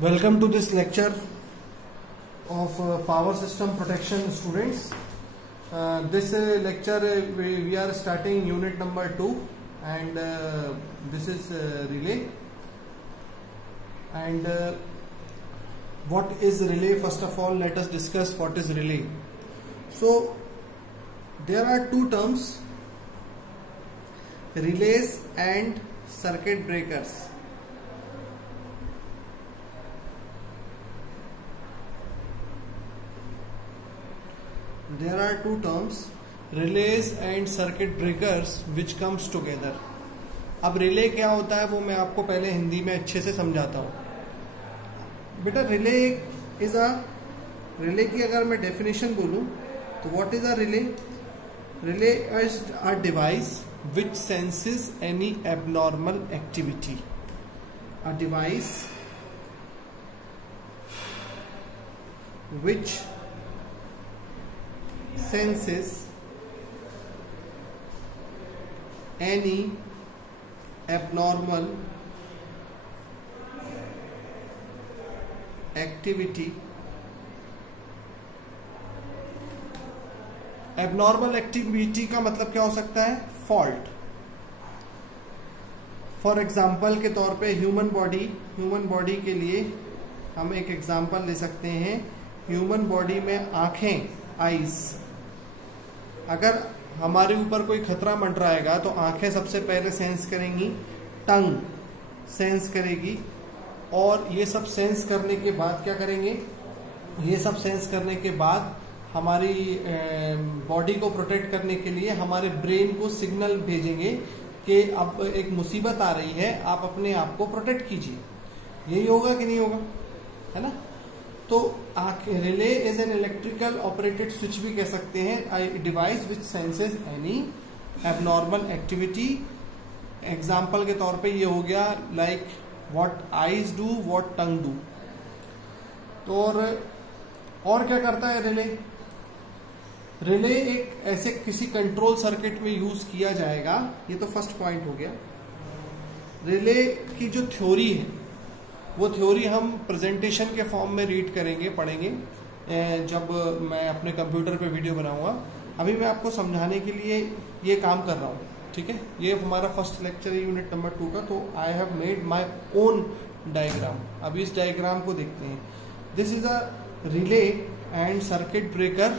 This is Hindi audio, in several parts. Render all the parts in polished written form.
Welcome to this lecture of power system protection, students. This lecture we are starting unit number 2 and this is relay. And what is relay? First of all, let us discuss what is relay. So there are two terms, relays and circuit breakers. There are two terms, relays and circuit breakers, which comes together. अब रिले क्या होता है वो मैं आपको पहले हिंदी में अच्छे से समझाता हूँ। बेटा रिले की अगर मैं डेफिनेशन बोलूँ तो what is a relay? Relay is a device which senses any abnormal activity. A device which senses any abnormal activity. Abnormal activity का मतलब क्या हो सकता है? फॉल्ट। फॉर एग्जाम्पल के तौर पे ह्यूमन बॉडी के लिए हम एक एग्जाम्पल ले सकते हैं। ह्यूमन बॉडी में आंखें, आईज, अगर हमारे ऊपर कोई खतरा मंडराएगा तो आंखें सबसे पहले सेंस करेंगी, टंग सेंस करेगी, और ये सब सेंस करने के बाद क्या करेंगे? ये सब सेंस करने के बाद हमारी बॉडी को प्रोटेक्ट करने के लिए हमारे ब्रेन को सिग्नल भेजेंगे कि अब एक मुसीबत आ रही है, आप अपने आप को प्रोटेक्ट कीजिए। यही होगा कि नहीं होगा? है ना? तो relay is an electrical operated switch भी कह सकते हैं, device which senses any abnormal activity. Example के तौर पे ये हो गया like what eyes do, what tongue do. तो और क्या करता है रिले? रिले एक ऐसे किसी कंट्रोल सर्किट में यूज किया जाएगा। ये तो फर्स्ट पॉइंट हो गया। रिले की जो थ्योरी है वो थ्योरी हम प्रेजेंटेशन के फॉर्म में रीड करेंगे, पढ़ेंगे जब मैं अपने कंप्यूटर पे वीडियो बनाऊंगा। अभी मैं आपको समझाने के लिए ये काम कर रहा हूँ, ठीक है? ये हमारा फर्स्ट लेक्चर है यूनिट नंबर 2 का। तो I have made my own diagram. अभी इस डायग्राम को देखते हैं। This is a relay and circuit breaker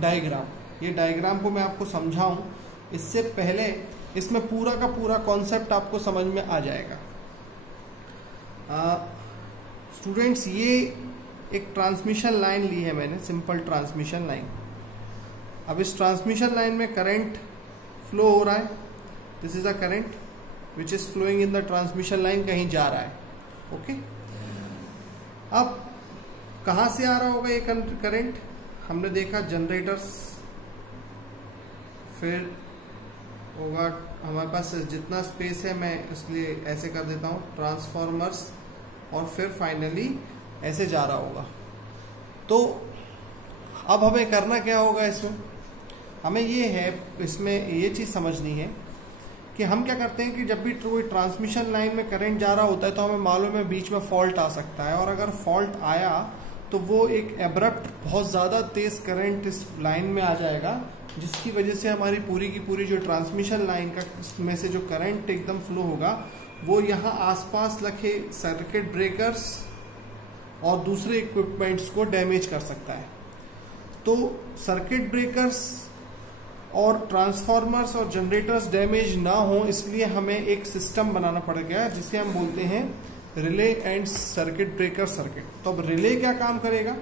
diagram. ये डायग्राम को मैं आपको समझाऊं इससे पहले इसमें पूरा का पूरा कॉन्सेप्ट आपको समझ में आ जाएगा। स्टूडेंट्स, ये एक ट्रांसमिशन लाइन ली है मैंने, सिंपल ट्रांसमिशन लाइन। अब इस ट्रांसमिशन लाइन में करंट फ्लो हो रहा है। This is a current which is flowing in the transmission line, कहीं जा रहा है। ओके, अब कहां से आ रहा होगा ये करंट? हमने देखा जनरेटर्स, फिर होगा हमारे पास जितना स्पेस है मैं इसलिए ऐसे कर देता हूं, ट्रांसफॉर्मर्स, और फिर फाइनली ऐसे जा रहा होगा। तो अब हमें करना क्या होगा इसमें? हमें ये है, इसमें ये चीज समझनी है कि हम क्या करते हैं कि जब भी कोई ट्रांसमिशन लाइन में करंट जा रहा होता है तो हमें मालूम है बीच में फॉल्ट आ सकता है, और अगर फॉल्ट आया तो वो एक एब्रप्ट बहुत ज्यादा तेज करंट इस लाइन में आ जाएगा, जिसकी वजह से हमारी पूरी की पूरी जो ट्रांसमिशन लाइन का में से जो करंट एकदम फ्लो होगा वो यहाँ आसपास रखे सर्किट ब्रेकर्स और दूसरे इक्विपमेंट्स को डैमेज कर सकता है। तो सर्किट ब्रेकर्स और ट्रांसफॉर्मर्स और जनरेटर्स डैमेज ना हो, इसलिए हमें एक सिस्टम बनाना पड़ेगा जिसे हम बोलते हैं relay and circuit breaker circuit. तो अब रिले क्या काम करेगा?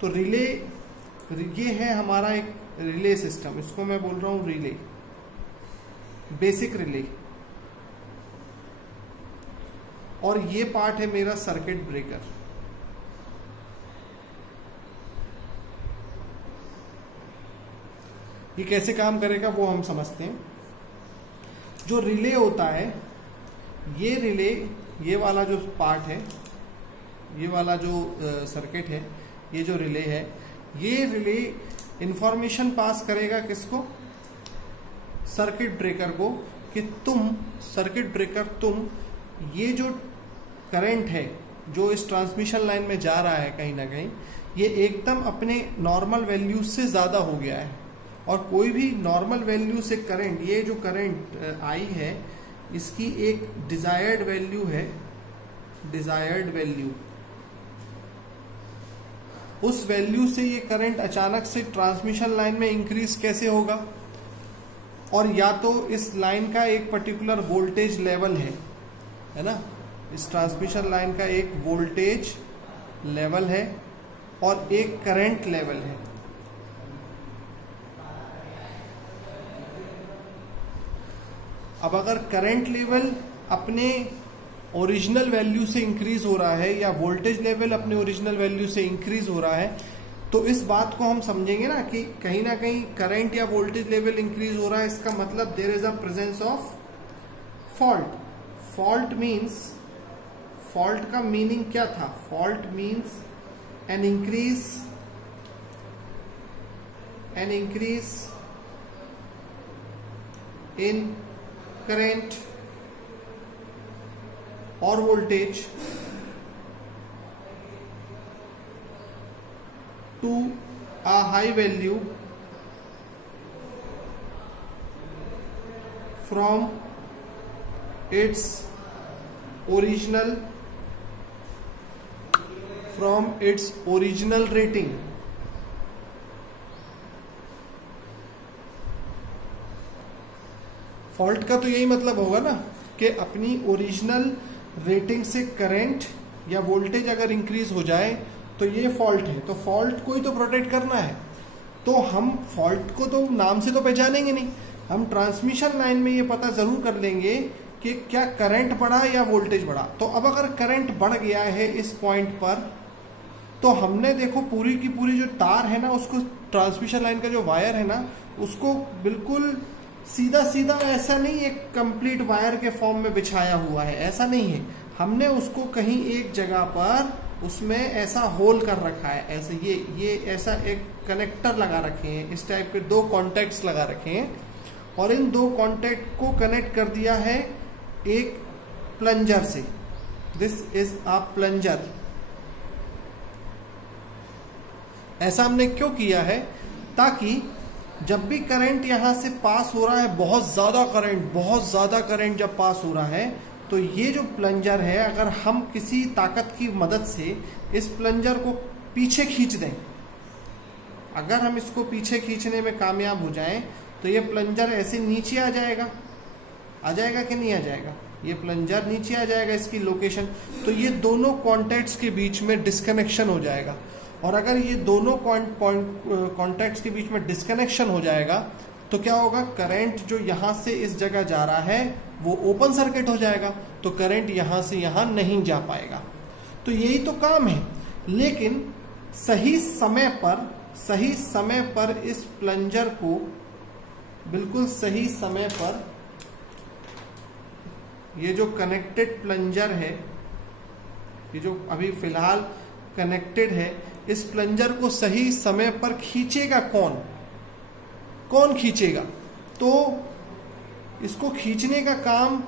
तो रिले, ये है हमारा एक रिले सिस्टम, इसको मैं बोल रहा हूं रिले, बेसिक रिले। और ये पार्ट है मेरा सर्किट ब्रेकर। ये कैसे काम करेगा वो हम समझते हैं। जो रिले होता है, ये रिले, ये वाला जो पार्ट है, ये वाला जो सर्किट है, ये जो रिले है, ये रिले इंफॉर्मेशन पास करेगा किसको? सर्किट ब्रेकर को, कि तुम सर्किट ब्रेकर, तुम ये जो करंट है जो इस ट्रांसमिशन लाइन में जा रहा है कहीं ना कहीं, ये एकदम अपने नॉर्मल वैल्यू से ज़्यादा हो गया है। और कोई भी नॉर्मल वैल्यू से करंट, ये जो करंट आई है इसकी एक डिजायर्ड वैल्यू है, डिजायर्ड वैल्यू, उस वैल्यू से ये करंट अचानक से ट्रांसमिशन लाइन में इंक्रीज कैसे होगा? और या तो इस लाइन का एक पर्टिकुलर वोल्टेज लेवल है ना, इस ट्रांसमिशन लाइन का एक वोल्टेज लेवल है और एक करंट लेवल है। अब अगर करंट लेवल अपने ओरिजिनल वैल्यू से इंक्रीज हो रहा है या वोल्टेज लेवल अपने ओरिजिनल वैल्यू से इंक्रीज हो रहा है, तो इस बात को हम समझेंगे ना कि कहीं ना कहीं करंट या वोल्टेज लेवल इंक्रीज हो रहा है, इसका मतलब there is a presence of fault. Fault means, fault का मीनिंग क्या था? Fault means an increase in current or voltage to a high value from its original rating। Fault का तो यही मतलब होगा ना कि अपनी ओरिजिनल रेटिंग से करंट या वोल्टेज अगर इंक्रीज हो जाए तो ये फॉल्ट है। तो फॉल्ट को ही तो प्रोटेक्ट करना है, तो हम फॉल्ट को तो नाम से तो पहचानेंगे नहीं, हम ट्रांसमिशन लाइन में ये पता जरूर कर लेंगे कि क्या करंट बढ़ा या वोल्टेज बढ़ा। तो अब अगर करंट बढ़ गया है इस पॉइंट पर, तो हमने देखो पूरी की पूरी जो तार है ना, उसको ट्रांसमिशन लाइन का जो वायर है ना, उसको बिल्कुल सीधा सीधा ऐसा नहीं एक कंप्लीट वायर के फॉर्म में बिछाया हुआ है, ऐसा नहीं है। हमने उसको कहीं एक जगह पर उसमें ऐसा होल कर रखा है, ऐसे ये ऐसा एक कनेक्टर लगा रखे हैं, इस टाइप के दो कॉन्टैक्ट्स लगा रखे हैं और इन दो कॉन्टैक्ट को कनेक्ट कर दिया है एक प्लंजर से। This is a plunger. ऐसा हमने क्यों किया है? ताकि जब भी करंट यहां से पास हो रहा है, बहुत ज्यादा करंट जब पास हो रहा है, तो ये जो प्लंजर है, अगर हम किसी ताकत की मदद से इस प्लंजर को पीछे खींच दें, अगर हम इसको पीछे खींचने में कामयाब हो जाएं, तो ये प्लंजर ऐसे नीचे आ जाएगा कि नहीं आ जाएगा? ये प्लंजर नीचे आ जाएगा, इसकी लोकेशन। तो ये दोनों कॉन्टैक्ट्स के बीच में डिस्कनेक्शन हो जाएगा, और अगर ये दोनों कॉन्टैक्ट्स के बीच में डिस्कनेक्शन हो जाएगा तो क्या होगा? करंट जो यहां से इस जगह जा रहा है वो ओपन सर्किट हो जाएगा, तो करंट यहां से यहां नहीं जा पाएगा। तो यही तो काम है। लेकिन सही समय पर इस प्लंजर को, बिल्कुल सही समय पर, ये जो कनेक्टेड प्लंजर है, ये जो अभी फिलहाल कनेक्टेड है, इस प्लंजर को सही समय पर खींचेगा कौन खींचेगा? तो इसको खींचने का काम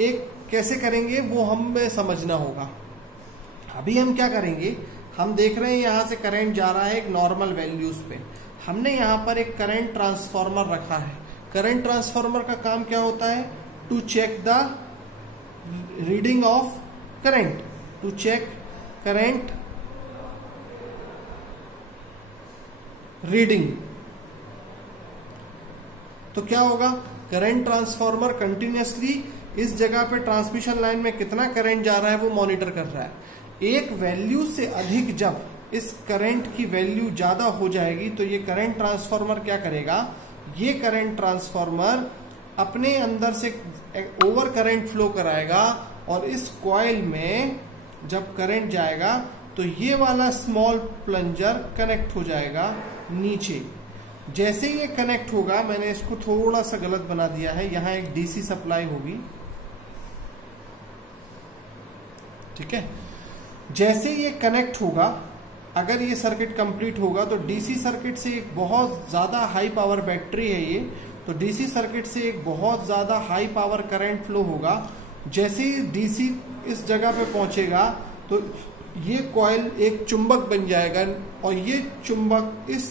एक कैसे करेंगे वो हमें समझना होगा। अभी हम क्या करेंगे, हम देख रहे हैं यहां से करंट जा रहा है एक नॉर्मल वैल्यूज पे, हमने यहां पर एक करंट ट्रांसफार्मर रखा है। करंट ट्रांसफार्मर का काम क्या होता है? To check the reading of current, to check current reading. तो क्या होगा? करंट ट्रांसफार्मर कंटिन्यूअसली इस जगह पे ट्रांसमिशन लाइन में कितना करंट जा रहा है वो मॉनिटर कर रहा है। एक वैल्यू से अधिक जब इस करंट की वैल्यू ज्यादा हो जाएगी तो ये करंट ट्रांसफार्मर क्या करेगा? ये करंट ट्रांसफार्मर अपने अंदर से ओवर करंट फ्लो कराएगा और इस कॉइल में जब करंट जाएगा तो ये वाला स्मॉल प्लंजर कनेक्ट हो जाएगा नीचे। जैसे ये कनेक्ट होगा, मैंने इसको थोड़ा सा गलत बना दिया है, यहां एक डीसी सप्लाई होगी, ठीक है। जैसे ये कनेक्ट होगा, अगर ये सर्किट कंप्लीट होगा तो डीसी सर्किट से एक बहुत ज्यादा हाई पावर बैटरी है ये, तो डीसी सर्किट से एक बहुत ज्यादा हाई पावर करंट फ्लो होगा। जैसे ही डीसी इस जगह पे पहुंचेगा तो ये कॉइल एक चुंबक बन जाएगा और ये चुंबक इस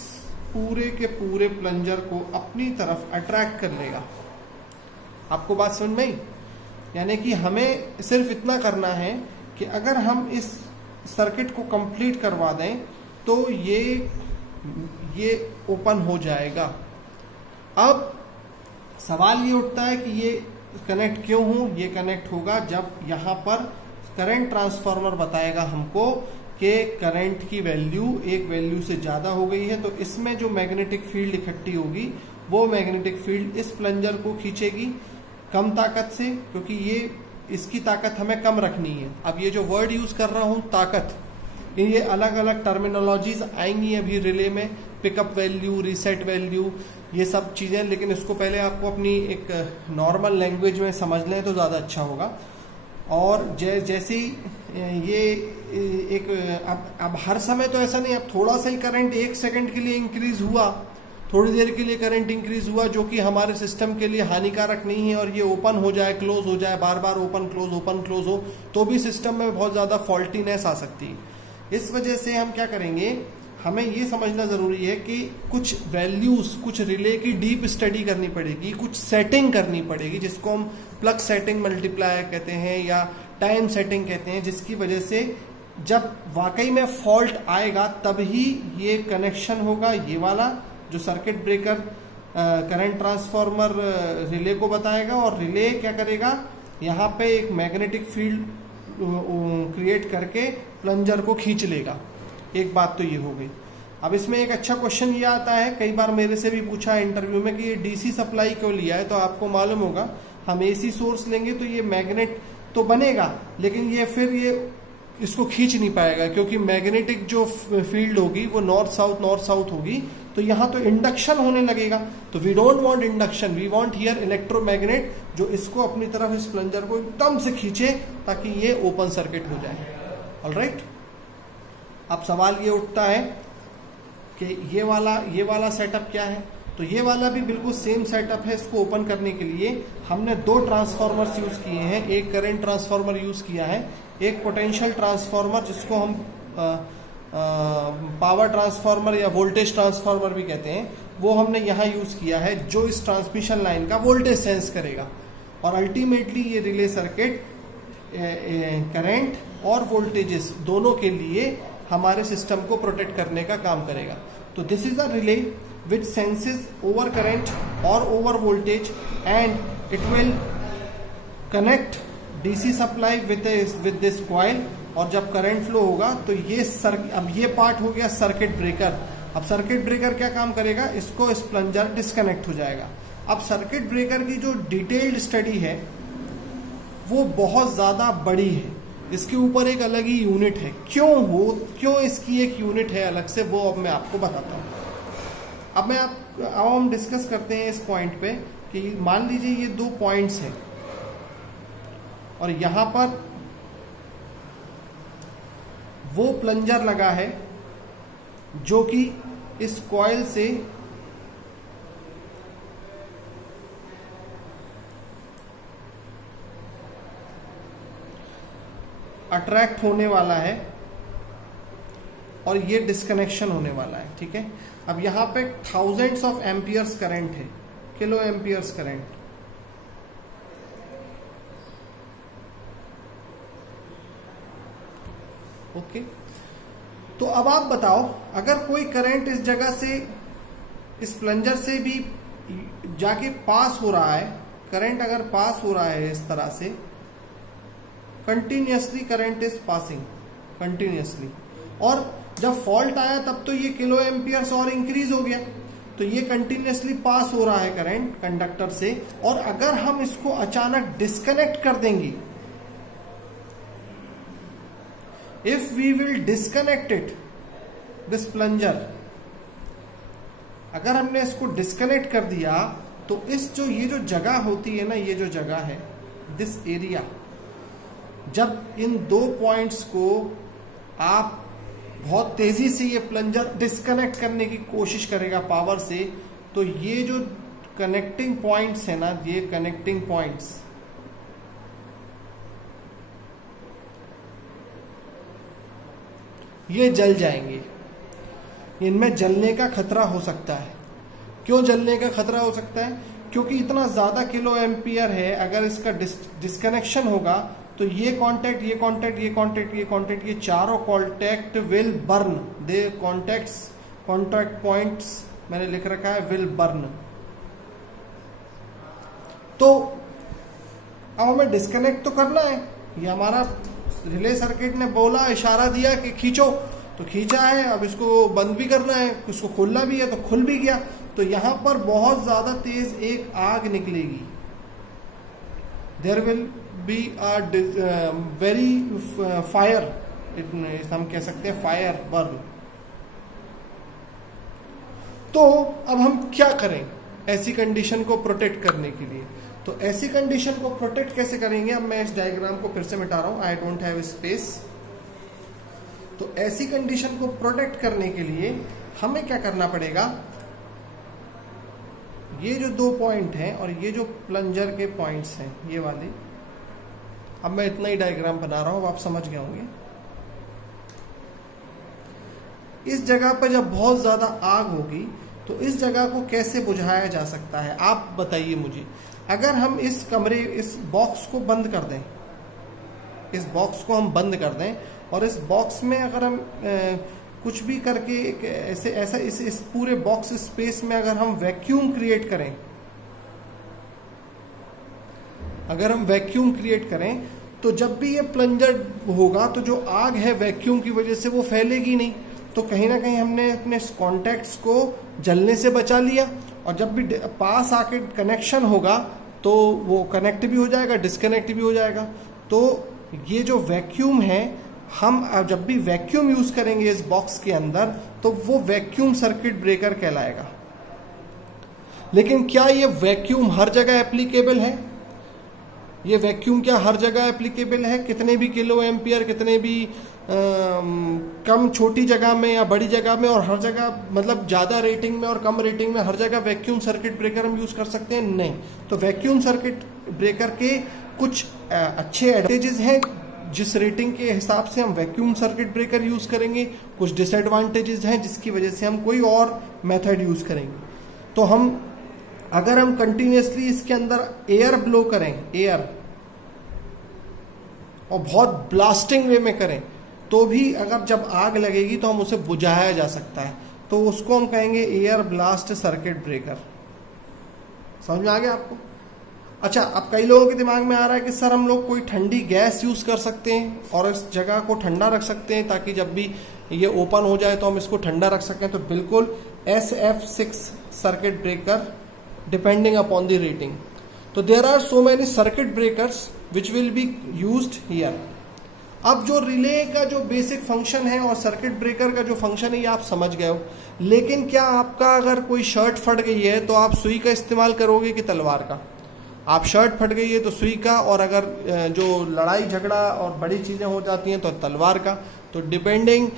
पूरे के पूरे प्लंजर को अपनी तरफ अट्रैक्ट कर लेगा। आपको बात समझ में आई? यानी कि हमें सिर्फ इतना करना है कि अगर हम इस सर्किट को कंप्लीट करवा दें तो ये ओपन हो जाएगा। अब सवाल ये उठता है कि ये कनेक्ट क्यों हो? ये कनेक्ट होगा जब यहां पर करंट ट्रांसफार्मर बताएगा हमको कि करंट की वैल्यू एक वैल्यू से ज्यादा हो गई है, तो इसमें जो मैग्नेटिक फील्ड इकट्ठी होगी वो मैग्नेटिक फील्ड इस प्लंजर को खींचेगी कम ताकत से, क्योंकि ये इसकी ताकत हमें कम रखनी है। अब ये जो वर्ड यूज कर रहा हूं ताकत, ये अलग अलग टर्मिनोलॉजीज आएंगी अभी रिले में, पिकअप वैल्यू, रीसेट वैल्यू, ये सब चीजें, लेकिन इसको पहले आपको अपनी एक नॉर्मल लैंग्वेज में समझ लें तो ज्यादा अच्छा होगा। और जैसे ये एक अब हर समय तो ऐसा नहीं, अब थोड़ा सा ही करंट 1 सेकंड के लिए इंक्रीज हुआ, थोड़ी देर के लिए करंट इंक्रीज हुआ जो कि हमारे सिस्टम के लिए हानिकारक नहीं है, और ये ओपन हो जाए क्लोज हो जाए, बार बार ओपन क्लोज हो तो भी सिस्टम में बहुत ज्यादा फॉल्टीनेस आ सकती है। इस वजह से हम क्या करेंगे, हमें ये समझना जरूरी है कि कुछ वैल्यूज, कुछ रिले की डीप स्टडी करनी पड़ेगी, कुछ सेटिंग करनी पड़ेगी जिसको हम प्लग सेटिंग मल्टीप्लायर कहते हैं या टाइम सेटिंग कहते हैं, जिसकी वजह से जब वाकई में फॉल्ट आएगा तभी ये कनेक्शन होगा, ये वाला जो circuit breaker current transformer relay को बताएगा, और रिले क्या करेगा, यहाँ पे एक मैग्नेटिक फील्ड क्रिएट करके प्लंजर को खींच लेगा। एक बात तो ये हो गई। अब इसमें एक अच्छा क्वेश्चन ये आता है, कई बार मेरे से भी पूछा है इंटरव्यू में कि ये डीसी सप्लाई क्यों लिया है, तो आपको मालूम होगा हम एसी सोर्स लेंगे तो ये मैग्नेट तो बनेगा, लेकिन ये फिर ये इसको खींच नहीं पाएगा, क्योंकि मैग्नेटिक जो फील्ड होगी वो नॉर्थ साउथ होगी, तो यहां तो इंडक्शन होने लगेगा। तो we don't want induction, we want here electromagnet जो इसको अपनी तरफ, इस प्लंजर को एकदम से खींचे ताकि ये ओपन सर्किट हो जाए। ऑलराइट, अब सवाल ये उठता है कि ये वाला सेटअप क्या है, तो ये वाला भी बिल्कुल सेम सेटअप है। इसको ओपन करने के लिए हमने 2 ट्रांसफार्मर्स यूज किए हैं, एक करंट ट्रांसफार्मर यूज किया है, एक पोटेंशियल ट्रांसफार्मर जिसको हम पावर ट्रांसफार्मर या वोल्टेज ट्रांसफार्मर भी कहते हैं, वो हमने यहाँ यूज किया है, जो इस ट्रांसमिशन लाइन का वोल्टेज सेंस करेगा, और अल्टीमेटली ये रिले सर्किट करंट और वोल्टेजेस दोनों के लिए हमारे सिस्टम को प्रोटेक्ट करने का काम करेगा। तो this is a relay which senses over current or over voltage and it will connect DC supply with this coil, और जब करंट फ्लो होगा तो ये अब ये पार्ट हो गया सर्किट ब्रेकर। अब सर्किट ब्रेकर क्या काम करेगा, इसको इस प्लंजर डिस्कनेक्ट हो जाएगा। अब सर्किट ब्रेकर की जो डिटेल्ड स्टडी है वो बहुत ज्यादा बड़ी है, इसके ऊपर एक अलग ही यूनिट है। क्यों इसकी एक यूनिट है अलग से, वो अब मैं आपको बताता हूं। अब हम डिस्कस करते हैं इस पॉइंट पे कि मान लीजिए ये 2 पॉइंट्स हैं और यहां पर वो प्लंजर लगा है जो कि इस कॉइल से अट्रैक्ट होने वाला है और ये डिस्कनेक्शन होने वाला है। ठीक है, अब यहां पे थाउजेंड्स ऑफ एम्पियर्स करंट है, किलो एम्पियर्स करंट। ओके, तो अब आप बताओ, अगर कोई करंट इस जगह से, इस प्लंजर से भी जाके पास हो रहा है, करंट अगर पास हो रहा है इस तरह से, continuously current is passing continuously, और जब फॉल्ट आया तब तो ये किलो एम्पियर्स और इंक्रीज हो गया, तो ये कंटिन्यूअसली पास हो रहा है करंट कंडक्टर से। और अगर हम इसको अचानक डिस्कनेक्ट कर देंगे, if we will disconnect it, this plunger, अगर हमने इसको डिस्कनेक्ट कर दिया तो ये जो जगह होती है ना, ये जो जगह है, दिस एरिया, जब इन 2 पॉइंट्स को आप बहुत तेजी से ये प्लंजर डिस्कनेक्ट करने की कोशिश करेगा पावर से, तो ये जो कनेक्टिंग पॉइंट्स है ना, ये कनेक्टिंग पॉइंट्स, ये जल जाएंगे। इनमें जलने का खतरा हो सकता है। क्यों जलने का खतरा हो सकता है? क्योंकि इतना ज्यादा किलो एम्पियर है, अगर इसका डिस्कनेक्शन होगा तो ये कॉन्टैक्ट, ये कॉन्टैक्ट, ये कॉन्टैक्ट, ये कॉन्टैक्ट, ये चारों contact will burn. They contact points मैंने लिख रखा है विल बर्न। तो अब हमें डिस्कनेक्ट तो करना है। ये हमारा रिले सर्किट ने बोला, इशारा दिया कि खींचो, तो खींचा है। अब इसको बंद भी करना है, इसको खोलना भी है, तो खुल भी गया। तो यहां पर बहुत ज्यादा तेज एक आग निकलेगी। There will be a very fire, हम कह सकते हैं फायर बर्न। तो अब हम क्या करें ऐसी कंडीशन को प्रोटेक्ट करने के लिए? तो ऐसी कंडीशन को प्रोटेक्ट कैसे करेंगे? अब मैं इस डायग्राम को फिर से मिटा रहा हूं, आई डोंट हैव स्पेस। तो ऐसी कंडीशन को प्रोटेक्ट करने के लिए हमें क्या करना पड़ेगा? ये जो 2 पॉइंट हैं और ये जो प्लंजर के पॉइंट्स हैं, ये वाले, अब मैं इतना ही डायग्राम बना रहा हूं, आप समझ गए होंगे। इस जगह पर जब बहुत ज्यादा आग होगी तो इस जगह को कैसे बुझाया जा सकता है? आप बताइए मुझे। अगर हम इस बॉक्स को बंद कर दें, इस बॉक्स को हम बंद कर दें और इस बॉक्स में अगर हम कुछ भी करके एक ऐसा इस पूरे बॉक्स स्पेस में अगर हम वैक्यूम क्रिएट करें, अगर हम वैक्यूम क्रिएट करें तो जब भी ये प्लंजर होगा तो जो आग है वैक्यूम की वजह से वो फैलेगी नहीं। तो कहीं ना कहीं हमने अपने कॉन्टैक्ट्स को जलने से बचा लिया। और जब भी पास आके कनेक्शन होगा तो वो कनेक्ट भी हो जाएगा, डिस्कनेक्ट भी हो जाएगा। तो ये जो वैक्यूम है, हम जब भी वैक्यूम यूज करेंगे इस बॉक्स के अंदर तो वो वैक्यूम सर्किट ब्रेकर कहलाएगा। लेकिन क्या ये वैक्यूम हर जगह एप्लीकेबल है? ये वैक्यूम क्या हर जगह एप्लीकेबल है? कितने भी किलो एम्पियर, कितने भी कम छोटी जगह में या बड़ी जगह में, और हर जगह मतलब ज्यादा रेटिंग में और कम रेटिंग में हर जगह वैक्यूम सर्किट ब्रेकर हम यूज कर सकते हैं? नहीं। तो वैक्यूम सर्किट ब्रेकर के कुछ अच्छे एडवांटेजेस हैं, जिस रेटिंग के हिसाब से हम वैक्यूम सर्किट ब्रेकर यूज करेंगे। कुछ डिसएडवांटेजेस हैं जिसकी वजह से हम कोई और मेथड यूज करेंगे। तो अगर हम कंटिन्यूसली इसके अंदर एयर ब्लो करें, एयर, और बहुत ब्लास्टिंग वे में करें, तो भी अगर जब आग लगेगी तो हम उसे बुझाया जा सकता है। तो उसको हम कहेंगे एयर ब्लास्ट सर्किट ब्रेकर। समझ में आ गया आपको? अच्छा, अब कई लोगों के दिमाग में आ रहा है कि सर हम लोग कोई ठंडी गैस यूज कर सकते हैं और इस जगह को ठंडा रख सकते हैं ताकि जब भी ये ओपन हो जाए तो हम इसको ठंडा रख सकें। तो बिल्कुल SF6 circuit breaker depending upon the rating. तो there are so many circuit breakers which will be used here. अब जो रिले का जो बेसिक फंक्शन है और सर्किट ब्रेकर का जो फंक्शन है ये आप समझ गए हो। लेकिन क्या आपका अगर कोई शर्ट फट गई है तो आप सुई का इस्तेमाल करोगे कि तलवार का? आप शर्ट फट गई है तो सुई का, और अगर जो लड़ाई झगड़ा और बड़ी चीजें हो जाती हैं तो तलवार का। तो डिपेंडिंग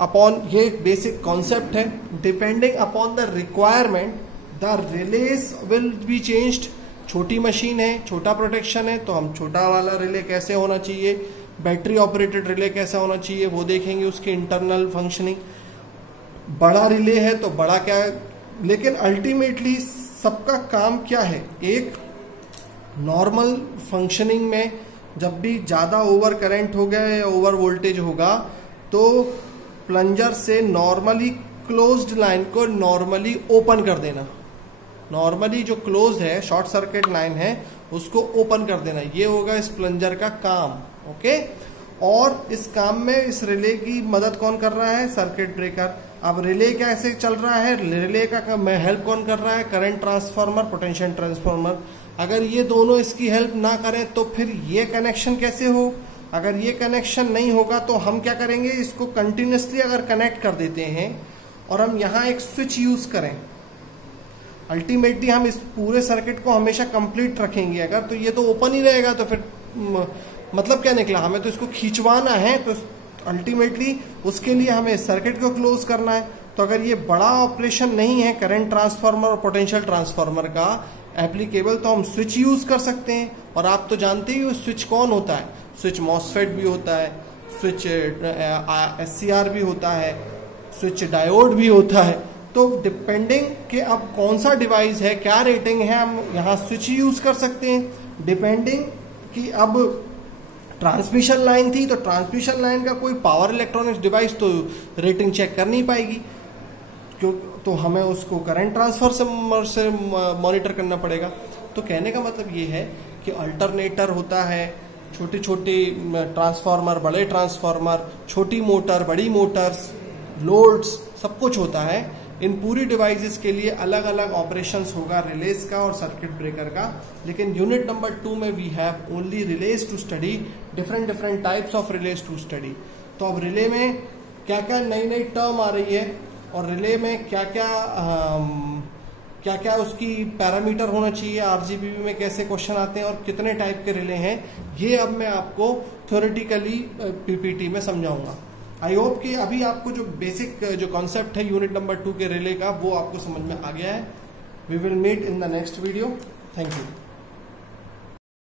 अपॉन, ये बेसिक कॉन्सेप्ट है, depending upon the requirement the release will be changed. छोटी मशीन है, छोटा प्रोटेक्शन है, तो हम छोटा वाला रिले कैसे होना चाहिए, बैटरी ऑपरेटेड रिले कैसा होना चाहिए वो देखेंगे, उसकी इंटरनल फंक्शनिंग। बड़ा रिले है तो बड़ा क्या है, लेकिन अल्टीमेटली सबका काम क्या है? एक नॉर्मल फंक्शनिंग में जब भी ज्यादा ओवर करंट हो गया या ओवर वोल्टेज होगा तो प्लंजर से नॉर्मली क्लोज्ड लाइन को नॉर्मली ओपन कर देना। नॉर्मली जो क्लोज्ड है, शॉर्ट सर्किट लाइन है, उसको ओपन कर देना, ये होगा इस प्लंजर का काम। ओके, और इस काम में इस रिले की मदद कौन कर रहा है? Circuit breaker. अब रिले कैसे चल रहा है? रिले का हेल्प कौन कर रहा है? Current transformer, potential transformer. अगर ये दोनों इसकी हेल्प ना करें तो फिर ये कनेक्शन कैसे हो? अगर ये कनेक्शन नहीं होगा तो हम क्या करेंगे? इसको कंटिन्यूसली अगर कनेक्ट कर देते हैं और हम यहाँ एक स्विच यूज करें, अल्टीमेटली हम इस पूरे सर्किट को हमेशा कंप्लीट रखेंगे अगर, तो ये तो ओपन ही रहेगा। तो फिर मतलब क्या निकला? हमें तो इसको खींचवाना है, तो अल्टीमेटली उसके लिए हमें सर्किट को क्लोज करना है। तो अगर ये बड़ा ऑपरेशन नहीं है करंट ट्रांसफार्मर और पोटेंशियल ट्रांसफार्मर का एप्लीकेबल, तो हम स्विच यूज कर सकते हैं। और आप तो जानते ही हो स्विच कौन होता है? स्विच मॉसफेट भी होता है, स्विच SCR भी होता है, स्विच डायोड भी होता है। तो डिपेंडिंग कि अब कौन सा डिवाइस है, क्या रेटिंग है, हम यहाँ स्विच यूज कर सकते हैं। डिपेंडिंग कि अब ट्रांसमिशन लाइन थी तो ट्रांसमिशन लाइन का कोई पावर इलेक्ट्रॉनिक्स डिवाइस तो रेटिंग चेक कर नहीं पाएगी, क्यों, तो हमें उसको करंट ट्रांसफर से मॉनिटर करना पड़ेगा। तो कहने का मतलब ये है कि अल्टरनेटर होता है, छोटे छोटे ट्रांसफार्मर, बड़े ट्रांसफार्मर, छोटी मोटर, बड़ी मोटर्स, लोड्स, सब कुछ होता है। इन पूरी डिवाइसेस के लिए अलग अलग ऑपरेशंस होगा रिलेज का और सर्किट ब्रेकर का। लेकिन यूनिट नंबर 2 में we have only relays to study, different types of relays to study. तो अब रिले में क्या क्या नई नई टर्म आ रही है और रिले में क्या क्या उसकी पैरामीटर होना चाहिए, RGB में कैसे क्वेश्चन आते हैं और कितने टाइप के रिले हैं, ये अब मैं आपको थ्योरेटिकली PPT में समझाऊंगा। आई होप कि अभी आपको जो बेसिक जो कॉन्सेप्ट है यूनिट नंबर 2 के रिले का वो आपको समझ में आ गया है। We will meet in the next video. Thank you.